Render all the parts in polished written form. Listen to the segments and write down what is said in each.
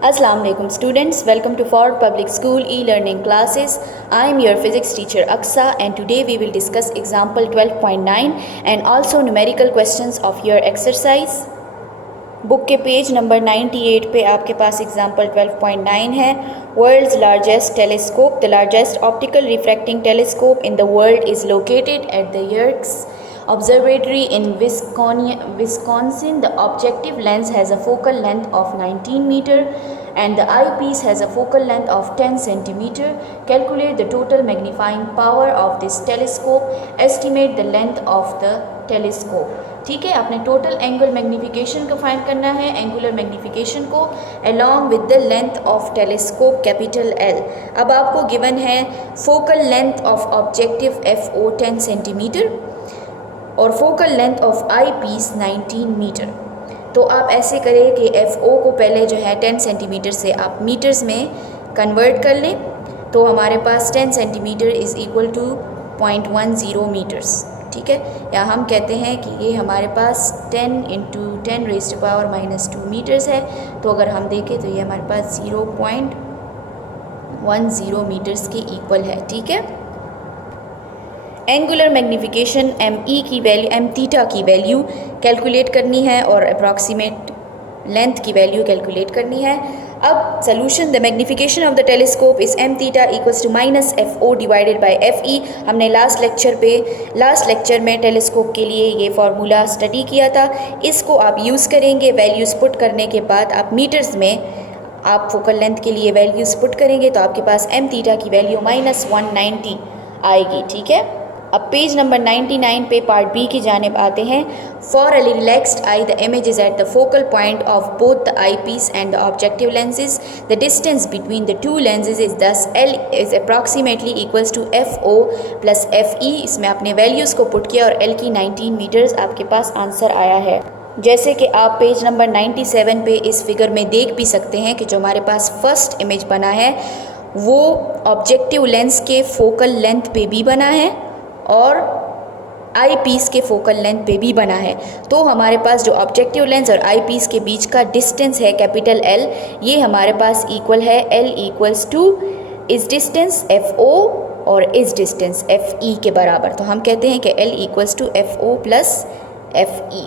Assalamu alaikum students, welcome to Ford Public School e-learning classes. I am your physics teacher Aqsa and today we will discuss example 12.9 and also numerical questions of your exercise. Book के page number 98 पे आपके पास example 12.9 है. World's largest telescope, the largest optical refracting telescope in the world is located at the Yerkes Observatory in Wisconsin. The objective lens has a focal length of 19 meter and the eyepiece has a focal length of 10 centimeter. Calculate the total magnifying power of this telescope. Estimate the length of the telescope. ठीक है, आपने total angle magnification को find करना है, angular magnification को along with the length of telescope capital L. अब आपको given है focal length of objective FO 10 centimetre और focal length of eyepiece 19 metre. तो आप ऐसे करें कि FO को पहले जो है 10 सेंटीमीटर से आप मीटर्स में कन्वर्ट कर लें. तो हमारे पास 10 centimetre is equal to 0.10 metres. ठीक है, या हम कहते हैं कि ये हमारे पास 10 × 10⁻⁻² मीटर्स है. तो अगर हम देखें तो ये हमारे पास 0.10 मीटर्स के इक्वल है. ठीक है, एंगुलर मैग्निफिकेशन ME की वैल्यू, M थीटा की वैल्यू कैलकुलेट करनी है और अप्रॉक्सीमेट लेंथ की वैल्यू कैलकुलेट करनी है. अब solution, the magnification of the telescope is M theta equals to -FO divided by FE. हमने लास्ट लेक्चर में टेलीस्कोप के लिए ये फार्मूला स्टडी किया था. इसको आप यूज़ करेंगे. वैल्यूज़ पुट करने के बाद आप मीटर्स में आप फोकल लेंथ के लिए वैल्यूज़ पुट करेंगे तो आपके पास M थीटा की वैल्यू -190 आएगी. ठीक है, अब पेज नंबर 99 पे पार्ट बी की जानिब आते हैं. For a relaxed eye the image is at the focal point of both the I piece and the objective lenses. The distance between the two lenses is thus L is approximately equals to FO plus FE. इसमें आपने values को put किया और L की 19 metres आपके पास answer आया है. जैसे कि आप पेज नंबर 97 पे इस फिगर में देख भी सकते हैं कि जो हमारे पास फर्स्ट इमेज बना है वो ऑब्जेक्टिव लेंस के फोकल लेंथ पे भी बना है और आई पीस के फोकल लेंथ पे भी बना है. तो हमारे पास जो ऑब्जेक्टिव लेंस और आई पीस के बीच का डिस्टेंस है कैपिटल L, ये हमारे पास इक्वल है L इक्वल्स टू इस डिस्टेंस FO और इस डिस्टेंस FE के बराबर. तो हम कहते हैं कि L equals to FO plus FE.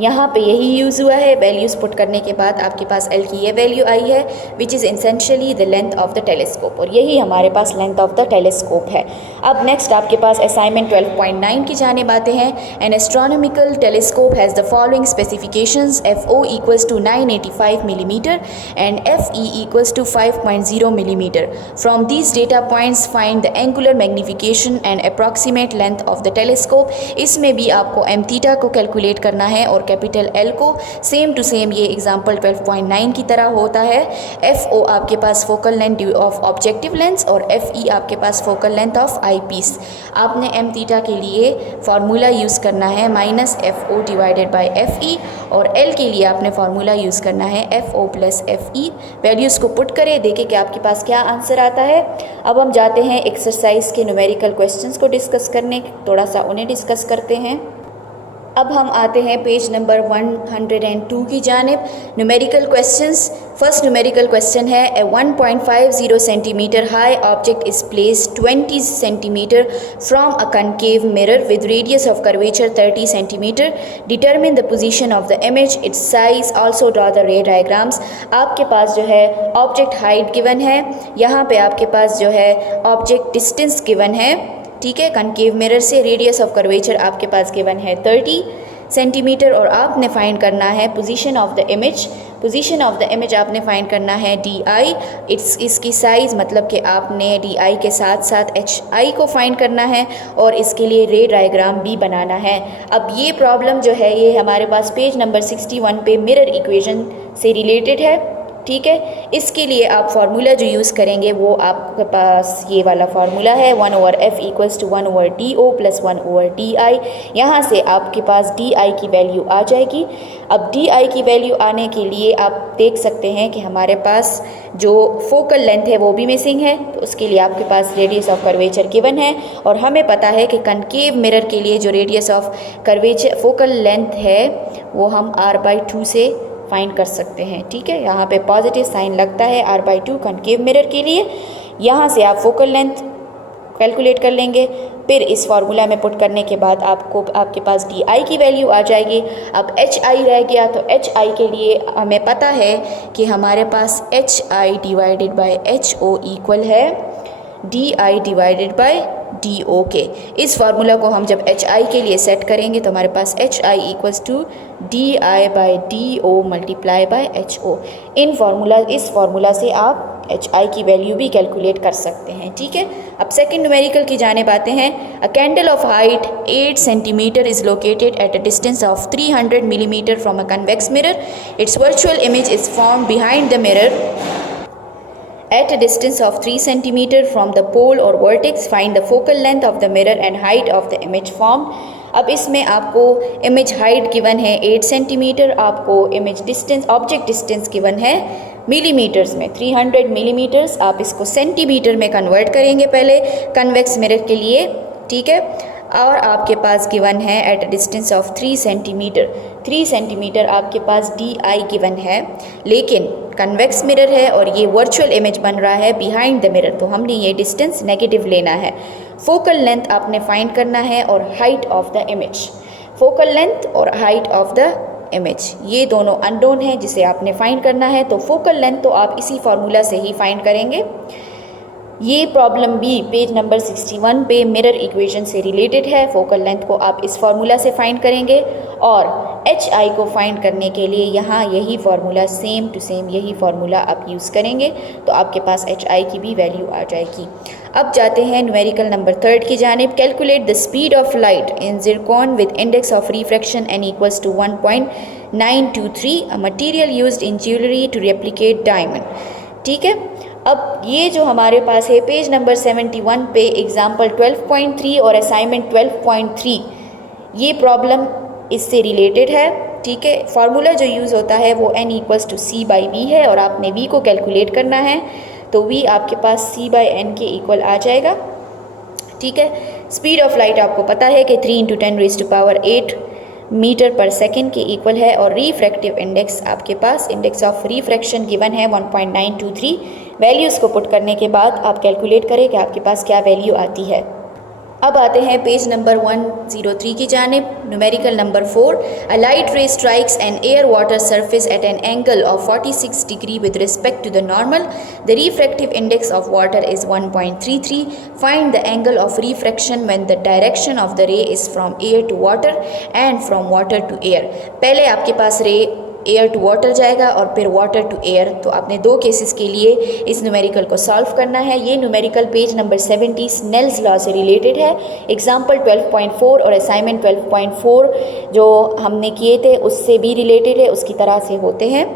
यहाँ पे यही यूज़ हुआ है. वैल्यूज़ पुट करने के बाद आपके पास L की ये वैल्यू आई है which is essentially the length of the telescope और यही हमारे पास लेंथ ऑफ द टेलीस्कोप है. अब नेक्स्ट आपके पास असाइनमेंट 12.9 की जानिब आते हैं. An astronomical telescope has the following specifications. FO equals to 985 millimetre and FE equals to 5.0 millimetre. From these data points find the angular magnification and approximate length of the telescope. इसमें भी आपको M theta को calculate करना है और capital L को. Same to same ये example 12.9 की तरह होता है. FO आपके पास focal length of objective lens और FE आपके पास focal length of eyepiece. आपने M थीटा के लिए फार्मूला यूज़ करना है -FO डिवाइडेड बाय FE और L के लिए आपने फार्मूला यूज़ करना है FO प्लस FE. वैल्यूज़ को पुट करें, देखें कि आपके पास क्या आंसर आता है. अब हम जाते हैं एक्सरसाइज के न्यूमेरिकल क्वेश्चंस को डिस्कस करने, थोड़ा सा उन्हें डिस्कस करते हैं. अब हम आते हैं पेज नंबर 102 की जानिब. Numerical questions. First numerical question है ए 1.50 centimetre high object is placed 20 centimetre from a concave mirror with radius of curvature 30 centimetre. Determine the position of the image, it's size, also draw the रे diagrams. आपके पास जो है object height given है, यहाँ पे आपके पास जो है ऑब्जेक्ट डिस्टेंस गिवन है. ठीक है, कनकेव मिरर से रेडियस ऑफ कर्वेचर आपके पास गिवन है 30 सेंटीमीटर और आपने फाइंड करना है position of the image. Position of the image आपने फाइंड करना है DI. इसकी साइज़ मतलब कि आपने DI के साथ साथ HI को फाइंड करना है और इसके लिए रे डायग्राम भी बनाना है. अब ये प्रॉब्लम जो है ये हमारे पास पेज नंबर 61 पे मिरर इक्वेशन से रिलेटेड है. ठीक है, इसके लिए आप फार्मूला जो यूज़ करेंगे वो आपके पास ये वाला फार्मूला है 1/f equals to 1/do plus 1/di. यहाँ से आपके पास di की वैल्यू आ जाएगी. अब di की वैल्यू आने के लिए आप देख सकते हैं कि हमारे पास जो फोकल लेंथ है वो भी मिसिंग है, तो उसके लिए आपके पास रेडियस ऑफ कर्वेचर गिवन है और हमें पता है कि कनकेव मिरर के लिए जो radius of curvature focal length है वो हम r/2 से फाइंड कर सकते हैं। ठीक है, यहाँ पे पॉजिटिव साइन लगता है r/2 कॉनकेव मिरर के लिए। यहाँ से आप फोकल लेंथ कैलकुलेट कर लेंगे, फिर इस फार्मूला में पुट करने के बाद आपके पास di की वैल्यू आ जाएगी। अब hi रह गया, तो hi के लिए हमें पता है कि हमारे पास hi divided by ho equal है di डिवाइडेड बाय do के। इस फार्मूला को हम जब hi के लिए सेट करेंगे तो हमारे पास hi equals to di by do multiply by ho। इस फार्मूला से आप hi की वैल्यू भी कैलकुलेट कर सकते हैं। ठीक है, अब सेकंड न्यूमेरिकल की जाने बातें हैं। अ candle of height 8 centimetre is located at a distance of 300 millimetre from a convex mirror. It's virtual image is formed behind the mirror at a distance of 3 cm from the pole or vertex. Find the focal length of the mirror and height of the image formed. अब इसमें आपको image height given है 8 centimetre, आपको image distance object distance given है millimetres में 300 millimetres. आप इसको centimetre में कन्वर्ट करेंगे पहले कन्वेक्स मिरर के लिए। ठीक है, और आपके पास गिवन है at a distance of 3 centimetre. 3 centimetre आपके पास di गिवन है, लेकिन कन्वेक्स मिरर है और ये वर्चुअल इमेज बन रहा है बिहाइंड द मिरर, तो हमने ये डिस्टेंस नेगेटिव लेना है। फोकल लेंथ आपने फाइंड करना है और height of the image. Focal length और हाइट ऑफ द इमेज ये दोनों अननोन है जिसे आपने फाइंड करना है। तो फोकल लेंथ तो आप इसी फार्मूला से ही फाइंड करेंगे। ये प्रॉब्लम भी पेज नंबर 61 पे मिरर इक्वेशन से रिलेटेड है। फोकल लेंथ को आप इस फार्मूला से फाइंड करेंगे और hi को फाइंड करने के लिए यहाँ यही फार्मूला सेम टू सेम यही फार्मूला आप यूज़ करेंगे, तो आपके पास hi की भी वैल्यू आ जाएगी। अब जाते हैं न्यूमेरिकल नंबर 3 की जानिब। Calculate the speed of light in zircon with index of refraction n equals to 1.923 a material used in jewellery to replicate diamond. ठीक है, अब ये जो हमारे पास है पेज नंबर 71 पे एग्जाम्पल 12.3 और असाइनमेंट 12.3 ये प्रॉब्लम इससे रिलेटेड है। ठीक है, फार्मूला जो यूज़ होता है वो n इक्वल्स टू c/v है और आपने v को कैलकुलेट करना है, तो v आपके पास c/n के इक्वल आ जाएगा। ठीक है, स्पीड ऑफ लाइट आपको पता है कि 3 × 10⁸ मीटर पर सेकेंड के इक्वल है और रिफ्रैक्टिव इंडेक्स आपके पास इंडेक्स ऑफ रिफ्रैक्शन गिवन है 1.923। वैल्यूज़ को पुट करने के बाद आप कैलकुलेट करें कि आपके पास क्या वैल्यू आती है। अब आते हैं पेज नंबर 103 की जानिब। Numerical number 4। A light ray strikes an air water surface at an angle of 46 degree with respect to the normal. The refractive index of water is 1.33। Find the angle of refraction when the direction of the ray is from air to water and from water to air. पहले आपके पास रे air to water जाएगा और फिर water to air, तो आपने दो cases के लिए इस न्यूमेरिकल को सॉल्व करना है। ये numerical page number 70 Snell's law से रिलेटेड है। एग्जाम्पल 12.4 और असाइनमेंट 12.4 जो हमने किए थे उससे भी रिलेटेड है, उसकी तरह से होते हैं।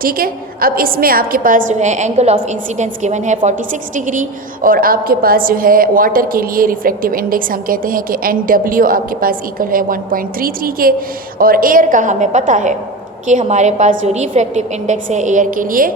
ठीक है, अब इसमें आपके पास जो है एंगल ऑफ इंसिडेंस गिवन है 46 डिग्री और आपके पास जो है वाटर के लिए रिफ्रैक्टिव इंडेक्स हम कहते हैं कि NW आपके पास इक्वल है 1.33 के, और एयर का हमें पता है कि हमारे पास जो रिफ्रैक्टिव इंडेक्स है एयर के लिए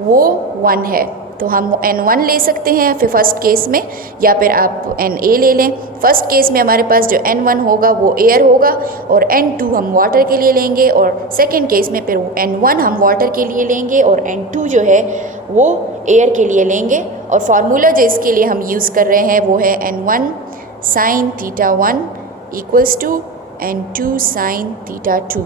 वो 1 है, तो हम N1 ले सकते हैं फिर फर्स्ट केस में, या फिर आप NA ले लें। फर्स्ट केस में हमारे पास जो N1 होगा वो एयर होगा और N2 हम वाटर के लिए लेंगे, और सेकंड केस में फिर N1 हम वाटर के लिए लेंगे और N2 जो है वो एयर के लिए लेंगे। और फार्मूला जो इसके लिए हम यूज़ कर रहे हैं वो है N1 sin θ1 equals to N2 sin θ2,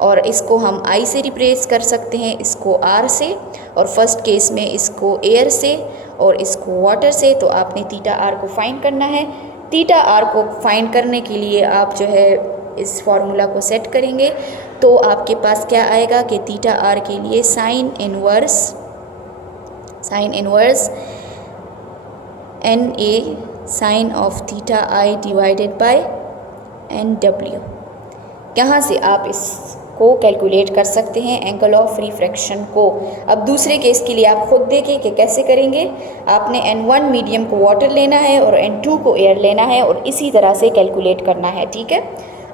और इसको हम I से रिप्लेस कर सकते हैं, इसको R से, और फर्स्ट केस में इसको एयर से और इसको वाटर से। तो आपने θr को फाइंड करना है। θr को फाइंड करने के लिए आप जो है इस फार्मूला को सेट करेंगे, तो आपके पास क्या आएगा कि θr के लिए sine inverse NA sine of θi divided by NW। यहाँ से आप इसको कैलकुलेट कर सकते हैं एंगल ऑफ रिफ्रैक्शन को। अब दूसरे केस के लिए आप खुद देखें कि कैसे करेंगे। आपने N1 मीडियम को वाटर लेना है और N2 को एयर लेना है और इसी तरह से कैलकुलेट करना है। ठीक है,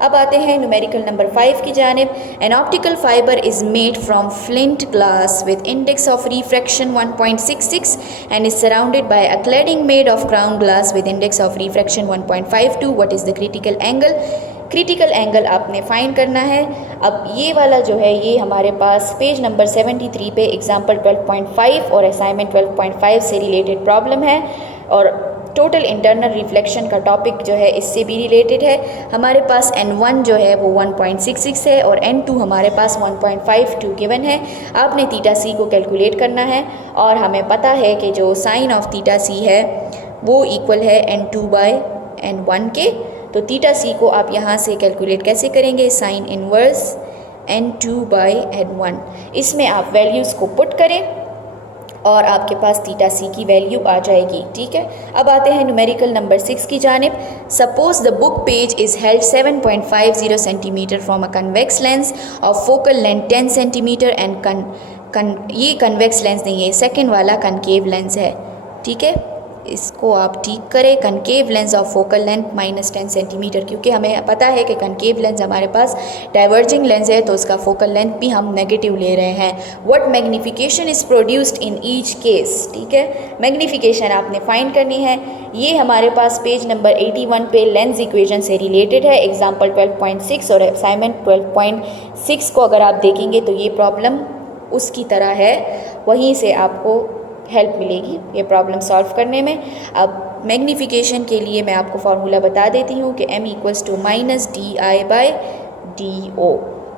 अब आते हैं न्यूमेरिकल नंबर 5 की जानिब। An optical fibre is made from flint glass with index of refraction 1.66 and is surrounded by a cladding made of crown glass with index of refraction 1.52। What is the critical angle. Critical angle आपने find करना है। अब ये वाला जो है ये हमारे पास पेज नंबर 73 पे एग्जाम्पल 12.5 और असाइनमेंट 12.5 से रिलेटेड प्रॉब्लम है और टोटल इंटरनल रिफ्लेक्शन का टॉपिक जो है इससे भी रिलेटेड है। हमारे पास n1 जो है वो 1.66 है और n2 हमारे पास 1.52 गिवन है। आपने थीटा सी को कैलकुलेट करना है और हमें पता है कि जो साइन ऑफ थीटा सी है वो इक्वल है n2/n1 के। तो थीटा सी को आप यहाँ से कैलकुलेट कैसे करेंगे, साइन इनवर्स n2/n1। इसमें आप वैल्यूज़ को पुट करें और आपके पास थीटा सी की वैल्यू आ जाएगी। ठीक है, अब आते हैं न्यूमेरिकल नंबर 6 की जानिब। Suppose the book page is held 7.50 centimetre from a convex lens of focal length 10 centimetre and ये कन्वेक्स लेंस नहीं है, सेकेंड वाला कनकेव लेंस है। ठीक है, इसको आप ठीक करें, concave lens of focal length -10 centimetre, क्योंकि हमें पता है कि कनकेव लेंस हमारे पास डाइवर्जिंग लेंस है तो उसका फोकल लेंथ भी हम नेगेटिव ले रहे हैं। What magnification is produced in each case. ठीक है, मैग्नीफिकेशन आपने फाइंड करनी है। ये हमारे पास पेज नंबर 81 पे लेंस इक्वेशन से रिलेटेड है, एग्जाम्पल 12.6 और असाइनमेंट 12.6 को अगर आप देखेंगे तो ये प्रॉब्लम उसकी तरह है, वहीं से आपको हेल्प मिलेगी ये प्रॉब्लम सॉल्व करने में। अब मैग्नीफिकेशन के लिए मैं आपको फार्मूला बता देती हूँ कि m = -di/do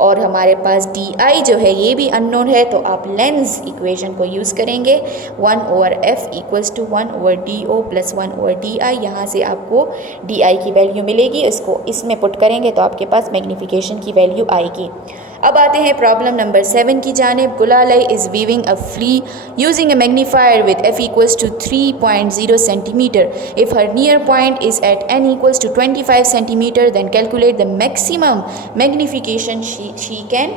और हमारे पास di जो है ये भी अननोन है, तो आप लेंस इक्वेशन को यूज़ करेंगे 1/f = 1/do + 1/di। यहाँ से आपको di की वैल्यू मिलेगी, इसको इसमें पुट करेंगे तो आपके पास मैग्नीफिकेशन की वैल्यू आएगी। अब आते हैं प्रॉब्लम नंबर 7 की जानिब। Gulalai is viewing a flea using a magnifier with f = 3.0 centimetre. If her near point is at n = 25 centimetre then calculate the maximum magnification she can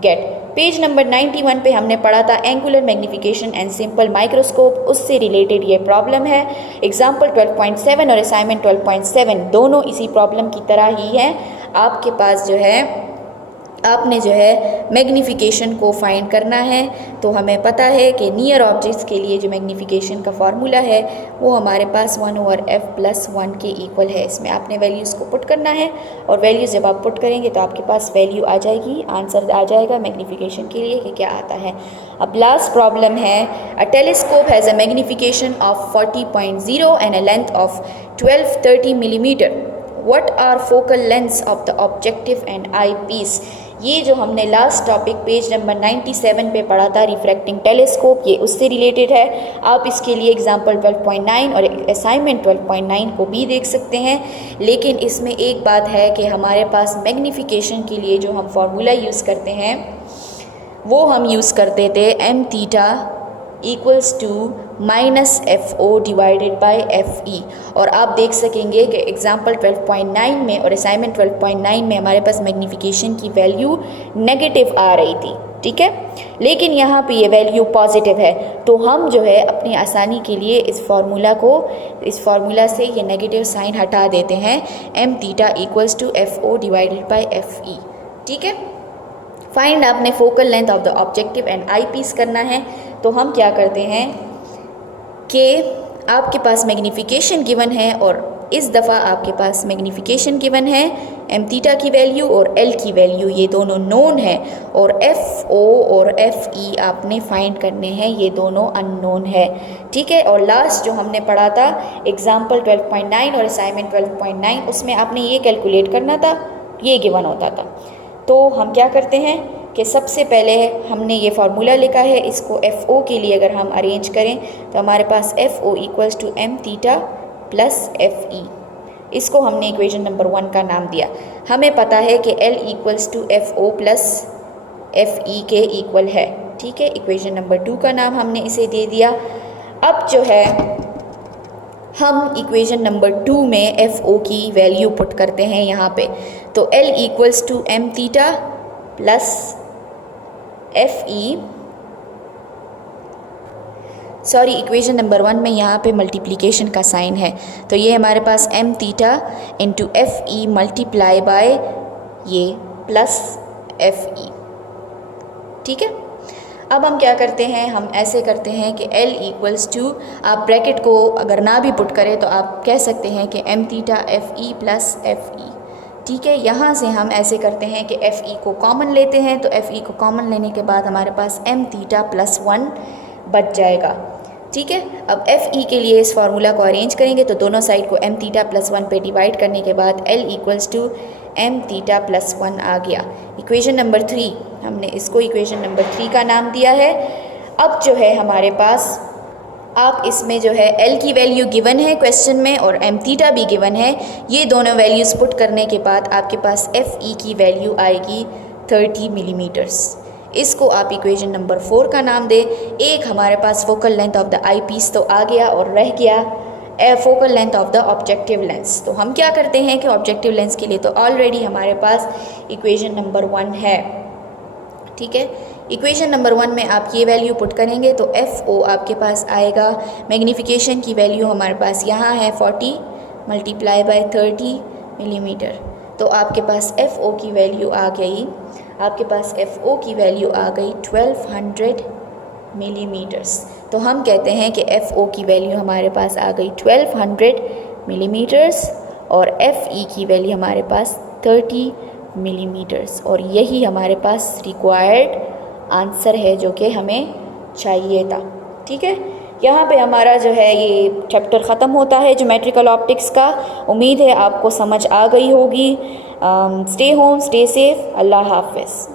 get. Page number 91 पे हमने पढ़ा था angular magnification and simple microscope, उससे related ये problem है। Example 12.7 और assignment 12.7 दोनों इसी प्रॉब्लम की तरह ही है। आपके पास जो है आपने जो है मैग्नीफिकेशन को फाइंड करना है, तो हमें पता है कि नियर ऑब्जेक्ट्स के लिए जो मैग्नीफिकेशन का फार्मूला है वो हमारे पास 1/f + 1 के इक्वल है। इसमें आपने वैल्यूज़ को पुट करना है और वैल्यूज़ जब आप पुट करेंगे तो आपके पास वैल्यू आ जाएगी, आंसर आ जाएगा मैग्नीफिकेशन के लिए कि क्या आता है। अब लास्ट प्रॉब्लम है, a telescope has a magnification of 40.0 and a length of 1230 millimetre. What are focal lengths of the objective and eye piece. ये जो हमने लास्ट टॉपिक पेज नंबर 97 पे पढ़ा था रिफ्रैक्टिंग टेलीस्कोप, ये उससे रिलेटेड है। आप इसके लिए एग्जाम्पल 12.9 और असाइनमेंट 12.9 को भी देख सकते हैं। लेकिन इसमें एक बात है कि हमारे पास मैग्नीफिकेशन के लिए जो हम फार्मूला यूज़ करते हैं वो हम यूज़ करते थे m θ = -FO/FE। और आप देख सकेंगे कि एग्जाम्पल 12.9 में और असाइनमेंट 12.9 में हमारे पास मैग्नीफिकेशन की वैल्यू नेगेटिव आ रही थी। ठीक है, लेकिन यहाँ पे ये वैल्यू पॉजिटिव है, तो हम जो है अपनी आसानी के लिए इस फार्मूला से ये नेगेटिव साइन हटा देते हैं, m θ = FO/FE। ठीक है, फाइंड आपने focal length of the objective and eye piece करना है। तो हम क्या करते हैं कि आपके पास मैग्नीफिकेशन गिवन है और इस दफ़ा आपके पास मैग्नीफिकेशन गिवन है m θ की वैल्यू और l की वैल्यू, ये दोनों नोन है, और FO और FE आपने फाइंड करने हैं, ये दोनों अननोन है। ठीक है, और लास्ट जो हमने पढ़ा था एग्जाम्पल 12.9 और असाइनमेंट 12.9 उसमें आपने ये कैलकुलेट करना था, ये गिवन होता था। तो हम क्या करते हैं कि सबसे पहले हमने ये फार्मूला लिखा है, इसको FO के लिए अगर हम अरेंज करें तो हमारे पास FO = m θ + FE। इसको हमने इक्वेशन नंबर 1 का नाम दिया। हमें पता है कि L = FO + FE के इक्वल है। ठीक है, इक्वेशन नंबर 2 का नाम हमने इसे दे दिया। अब जो है हम इक्वेशन नंबर 2 में FO की वैल्यू पुट करते हैं यहाँ पे, तो L = m θ + FE, sorry equation number 1 में यहाँ पे मल्टीप्लिकेशन का साइन है, तो ये हमारे पास m θ × FE मल्टीप्लाई बाय ये प्लस FE। ठीक है, अब हम क्या करते हैं, हम ऐसे करते हैं कि L = आप ब्रैकेट को अगर ना भी पुट करें तो आप कह सकते हैं कि m θ FE + FE। ठीक है, यहाँ से हम ऐसे करते हैं कि एफ़ ई को कॉमन लेते हैं, तो एफ़ ई को कॉमन लेने के बाद हमारे पास एम थीटा प्लस 1 बच जाएगा। ठीक है, अब एफ़ ई के लिए इस फार्मूला को अरेंज करेंगे तो दोनों साइड को एम थीटा प्लस 1 पे डिवाइड करने के बाद L equals to M theta plus 1 आ गया। इक्वेशन नंबर 3, हमने इसको इक्वेशन नंबर 3 का नाम दिया है। अब जो है हमारे पास, आप इसमें जो है एल की वैल्यू गिवन है क्वेश्चन में और एम थीटा भी गिवन है। ये दोनों वैल्यूज़ पुट करने के बाद आपके पास एफ़ ई की वैल्यू आएगी 30 मिलीमीटर्स। इसको आप इक्वेशन नंबर 4 का नाम दें। एक हमारे पास focal length of the I piece तो आ गया और रह गया focal length of the objective lens. तो हम क्या करते हैं कि ऑब्जेक्टिव लेंस के लिए तो ऑलरेडी हमारे पास इक्वेशन नंबर 1 है। ठीक है, इक्वेशन नंबर 1 में आप ये वैल्यू पुट करेंगे तो एफ ओ आपके पास आएगा। मैग्नीफिकेशन की वैल्यू हमारे पास यहाँ है 40 मल्टीप्लाई बाय 30 मिलीमीटर। तो आपके पास एफ ओ की वैल्यू आ गई, आपके पास एफ ओ की वैल्यू आ गई 1200 मिलीमीटर्स। तो हम कहते हैं कि एफ ओ की वैल्यू हमारे पास आ गई 1200 मिलीमीटर्स और एफ ई की वैल्यू हमारे पास 30 मिलीमीटर्स, और यही हमारे पास रिक्वायर्ड आंसर है जो कि हमें चाहिए था। ठीक है, यहाँ पे हमारा जो है ये चैप्टर ख़त्म होता है ज्योमेट्रिकल ऑप्टिक्स का। उम्मीद है आपको समझ आ गई होगी। स्टे होम, स्टे सेफ, अल्लाह हाफ़िज़।